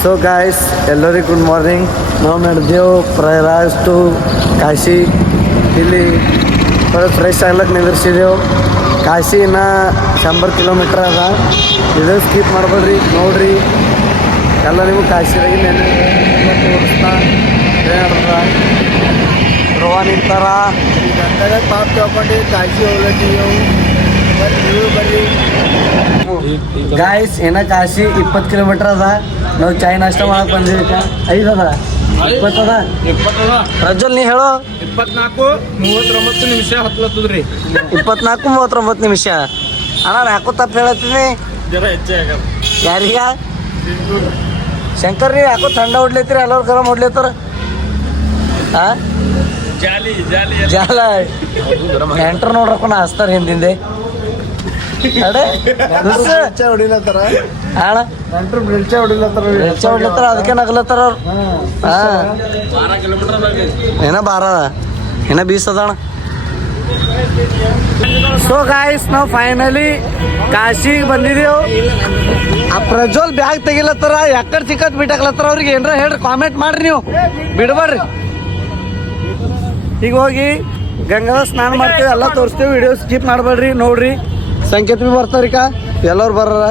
So guys ಎಲ್ಲರಿಗೂ good morning. ನಾವು ನಡೆದೇವು ಪ್ರಯಾಗ್ to Kashi. ಇಲ್ಲಿ ಫ್ರೆಶ್ ಆಗ್ಲಕ್ಕೆ ನಿಂದಿರ್ಸಿದೆವು. ಕಾಶಿನ 100 ಕಿಲೋಮೀಟ್ರ್ ಅದ. ಇದು ಸ್ಕಿಪ್ ಮಾಡ್ಬೇಡ್ರಿ, ನೋಡ್ರಿ ಎಲ್ಲ ನಿಮಗೆ ಕಾಶಿದಾಗಿ ನೆನೆ ತೋರಿಸ್ತಾ ಏನಾಡ್ದ ರೋವಾ ನಿಂತಾರ ಗಂಟೆಗ ಪಾಪ್ ತಗೊಂಡು ಕಾಶಿ ಹೋಗ್ಲತ್ತೀವಿ. ಬರ್ರಿ ಗಾಯ್ಸ್. ಏನ ಕಾಶಿ 20 ಕಿಲೋಮೀಟ್ರ್ ಅದ. ನಾವು ಚಾಯ್ ನಾಷ್ಟ ಮಾಡಕ್ಕೆ ಬಂದಿವಿ. 5 ಅದ 20 ಅದ. ಪ್ರಜ್ವಲ್ ನೀ ಹೇಳೋ. 24:39 ನಿಮಿಷ ಹತ್ಲತ್ತದ್ರಿ. 24:39 ನಿಮಿಷ ಅಣ್ಣ. ಯಾಕೋ ತಪ್ಪು ಹೇಳತ್ತೀನಿ. ಜರ ಹೆಚ್ಚೆ ಯಾರೀಗ ಶಂಕರ್ ರೀ ಯಾಕೋ ಥಂಡ ಹೊಡ್ಲತ್ತೀರಿ, ಎಲ್ಲರೂ ಗರಂ ಹೊಡ್ಲತ್ತಾರ. ಹಾಂ ಜಾಲಿ ಜಾಲಿ ಜಾಲ ಎಂಟ್ರ್ ನೋಡ್ರಪ್ಪ ನಾ ಹಸ್ತಾರ ಹಿಂದಿಂದೆ ಅಡೆ ಹೊಡಿಲತ್ತಾರ ಅಣ್ಣ. ಎಂಟ್ರು ಬೆಳ್ಚೆ ಹೊಡಿಲತ್ತಾರ ಅದಕ್ಕೆ ನಗ್ಲತ್ತಾರ ಅವ್ರು. ಹಾಂ 12 ಕಿಲೋಮೀಟರ್ ಏನ 12 ಅದ, ಏನ 20 ಅದ ಅಣ್ಣ. ಸೊ ಗಾಯ್ಸ್ ನಾವು ಫೈನಲಿ ಕಾಶಿಗೆ ಬಂದಿದ್ದೆವು. ಆ ಪ್ರಜ್ವಲ್ ಬ್ಯಾಗ್ ತೆಗಿಲತ್ತಾರ, ಯಾಕಡೆ ಸಿಕ್ಕತ್ ಬಿಟ್ಟಾಕ್ಲತ್ತಾರ. ಅವ್ರಿಗೆ ಏನಾರ ಹೇಳ್ರಿ, ಕಾಮೆಂಟ್ ಮಾಡ್ರಿ, ನೀವು ಬಿಡ್ಬೇಡ್ರಿ. ಈಗ ಹೋಗಿ ಗಂಗಾ ಸ್ನಾನ ಮಾಡ್ತೀವಿ, ಎಲ್ಲ ತೋರಿಸ್ತೀವಿ. ವಿಡಿಯೋ ಸ್ಕಿಪ್ ಮಾಡಬೇಡ್ರಿ, ನೋಡ್ರಿ. ಸಂಕೇತ ಭೀ ಬರ್ತಾರಿಕ ಎಲ್ಲರೂ ಬರ್ರ.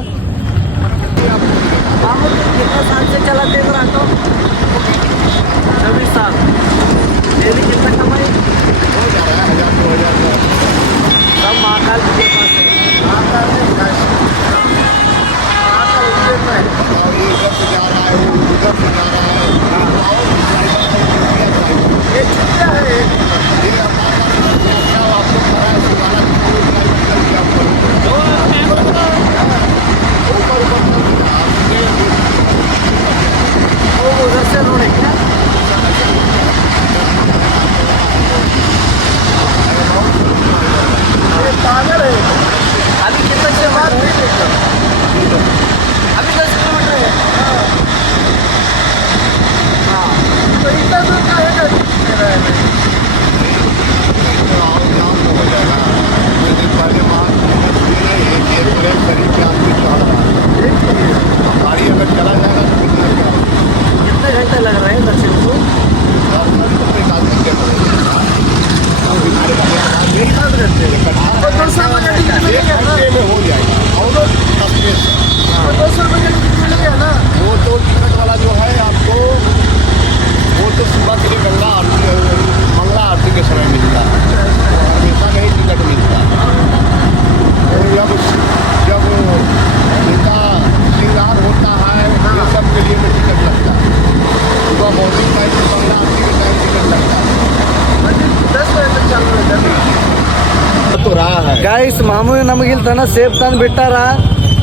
ಗಾಯ್ಸ್ ಮಾಮೂ ನಮಗೆ ಇಲ್ಲಿ ತನ ಸೇಫ್ ತಂದು ಬಿಟ್ಟಾರ.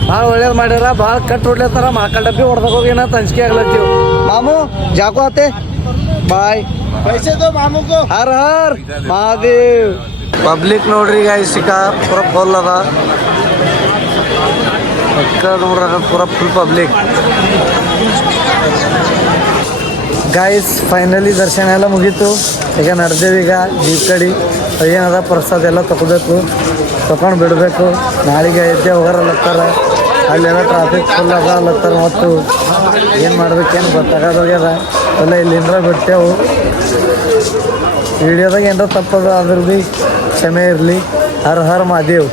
ಭಾಳ ಒಳ್ಳೇದು ಮಾಡ್ಯಾರ. ಭಾಳ ಕಟ್ ಹೊಡ್ಲತ್ತಾರ. ಮಕ್ಕಳ ಡಬ್ಬಿ ಹೊಡೆದಾಗ ಹೋಗಿ ಏನೋ ಅಂಜಿಕೆ ಆಗ್ಲತ್ತೀವಿ. ಮಾಮೂ ಜಾಕೋ ಆತೆ ಬಾಯ್. ಹರ್ ಹರ್ ಮಹಾದೇವ್. ಪಬ್ಲಿಕ್ ನೋಡ್ರಿ ಗಾಯ್ಸ್, ಸಿಕ್ಕ ಪೂರ ಫುಲ್ ಅದ. ಪಕ್ಕ ನೋಡ್ರ ಪೂರ ಫುಲ್ ಪಬ್ಲಿಕ್. ಗಾಯ್ಸ್ ಫೈನಲಿ ದರ್ಶನ ಎಲ್ಲ ಮುಗೀತು. ಈಗ ನಡೆದೇವಿ. ಈಗ ಜೀಪ್ ಕಡೆ ಏನದ ಪ್ರಸಾದ ಎಲ್ಲ ತೊಗೋಬೇಕು, ತೊಗೊಂಡು ಬಿಡಬೇಕು. ನಾಳೆಗೆ ಅಯೋಧ್ಯೆ ಹೋಗಾರಲ್ಲತ್ತಾರ. ಅಲ್ಲೆಲ್ಲ ಟ್ರಾಫಿಕ್ ಫುಲ್ ಅದ ಅಲ್ಲತ್ತಾರ. ಮತ್ತು ಏನು ಮಾಡ್ಬೇಕೇನು ಗೊತ್ತಾಗೋದ ಎಲ್ಲ ಇಲ್ಲಿಂದ ಬಿಡ್ತೇವು. ವಿಡಿಯೋದಾಗ ಏನರ ತಪ್ಪದ ಅದ್ರ ಭೀ ಕ್ಷಮೆ ಇರಲಿ. ಹರ್ ಹರ್ ಮಹಾದೇವ್.